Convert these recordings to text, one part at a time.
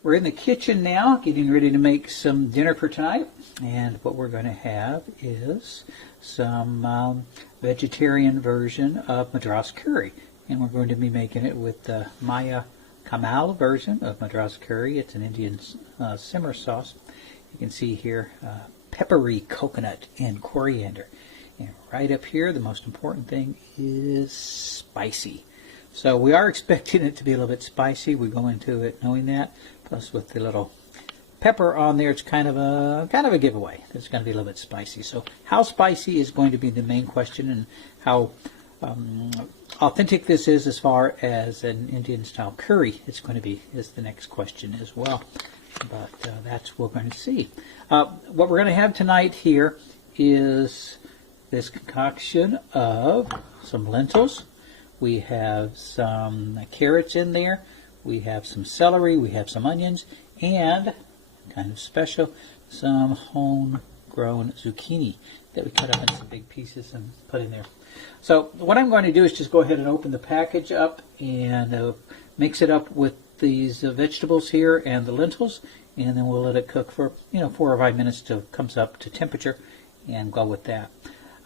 We're in the kitchen now, getting ready to make some dinner for tonight. And what we're going to have is some vegetarian version of Madras curry. And we're going to be making it with the KAIMAL version of Madras curry. It's an Indian simmer sauce. You can see here peppery coconut and coriander. And right up here, the most important thing is spicy. So we are expecting it to be a little bit spicy. We go into it knowing that. Plus with the little pepper on there, it's kind of a giveaway. It's going to be a little bit spicy. So how spicy is going to be the main question, and how authentic this is as far as an Indian style curry it's going to be is the next question as well. But that's what we're going to see. What we're going to have tonight here is this concoction of some lentils. We have some carrots in there. We have some celery. We have some onions. And, kind of special, some homegrown zucchini that we cut up in some big pieces and put in there. So what I'm going to do is just go ahead and open the package up and mix it up with these vegetables here and the lentils. And then we'll let it cook for 4 or 5 minutes till it comes up to temperature, and go with that.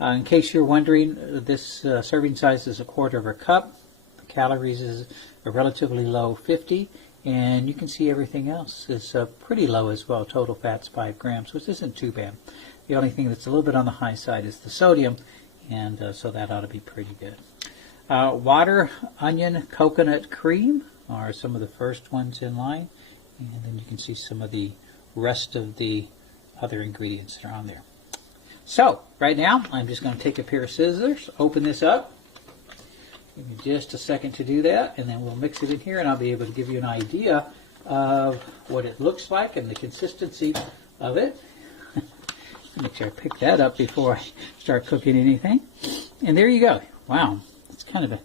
In case you're wondering, this serving size is 1/4 cup. The calories is a relatively low 50, and you can see everything else is pretty low as well. Total fat's 5 grams, which isn't too bad. The only thing that's a little bit on the high side is the sodium, and so that ought to be pretty good. Water, onion, coconut cream are some of the first ones in line, and then you can see some of the rest of the other ingredients that are on there. So, right now, I'm just going to take a pair of scissors, open this up. Give me just a second to do that, and then we'll mix it in here, and I'll be able to give you an idea of what it looks like and the consistency of it. Make sure I pick that up before I start cooking anything. And there you go. Wow, it's kind of an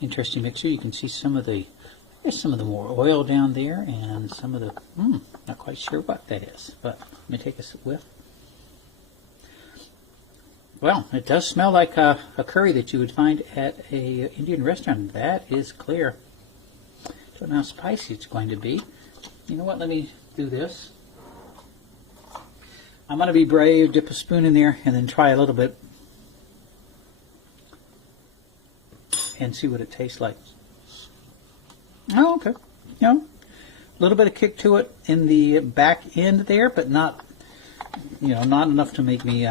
interesting mixture. You can see there's some of the more oil down there, and some of the, not quite sure what that is, but let me take a whiff. Well, it does smell like a curry that you would find at a Indian restaurant. That is clear. Don't know how spicy it's going to be. You know what? Let me do this. I'm going to be brave, dip a spoon in there, and then try a little bit and see what it tastes like. Oh, okay. A little bit of kick to it in the back end there, but not enough to make me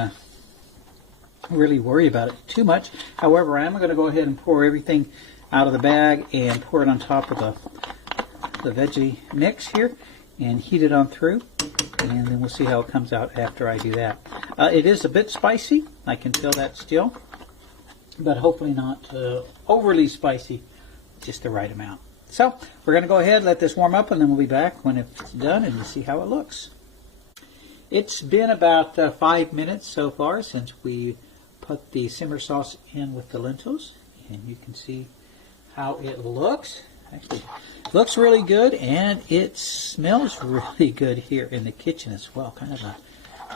really worry about it too much. However, I'm going to go ahead and pour everything out of the bag and pour it on top of the veggie mix here and heat it on through, and then we'll see how it comes out after I do that. It is a bit spicy. I can feel that still, but hopefully not overly spicy, just the right amount. So we're going to go ahead, let this warm up, and then we'll be back when it's done and we'll see how it looks. It's been about 5 minutes so far since we put the simmer sauce in with the lentils, and you can see how it looks. Actually, it looks really good, and it smells really good here in the kitchen as well. Kind of a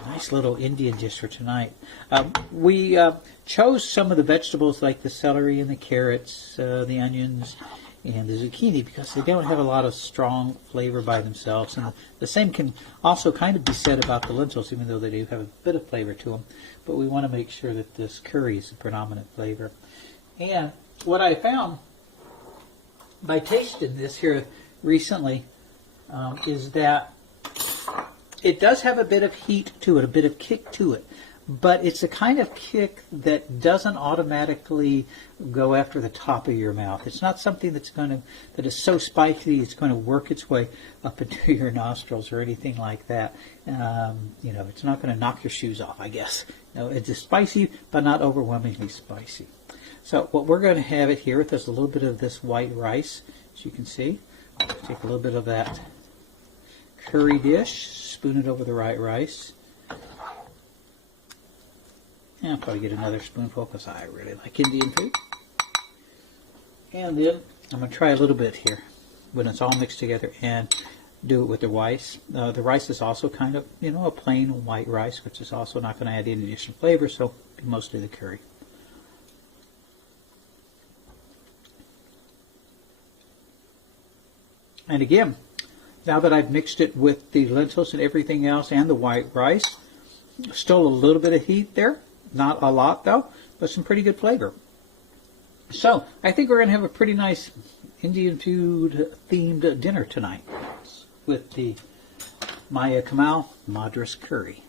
nice little Indian dish for tonight. We chose some of the vegetables like the celery and the carrots, the onions, and the zucchini because they don't have a lot of strong flavor by themselves. And the same can also kind of be said about the lentils, even though they do have a bit of flavor to them. But we want to make sure that this curry is the predominant flavor. And what I found by tasting this here recently is that it does have a bit of heat to it, a bit of kick to it. But it's a kind of kick that doesn't automatically go after the top of your mouth. It's not something that is so spicy it's going to work its way up into your nostrils or anything like that. It's not going to knock your shoes off, I guess. No, it's spicy, but not overwhelmingly spicy. So what we're going to have it here with is a little bit of this white rice, as you can see. Take a little bit of that curry dish, spoon it over the white rice. And I'll probably get another spoonful because I really like Indian food. And then I'm going to try a little bit here when it's all mixed together and do it with the rice. The rice is also kind of, a plain white rice, which is also not going to add any additional flavor, so mostly the curry. And again, now that I've mixed it with the lentils and everything else and the white rice, still a little bit of heat there. Not a lot though, but some pretty good flavor. So I think we're going to have a pretty nice Indian food themed dinner tonight with the KAIMAL Madras curry.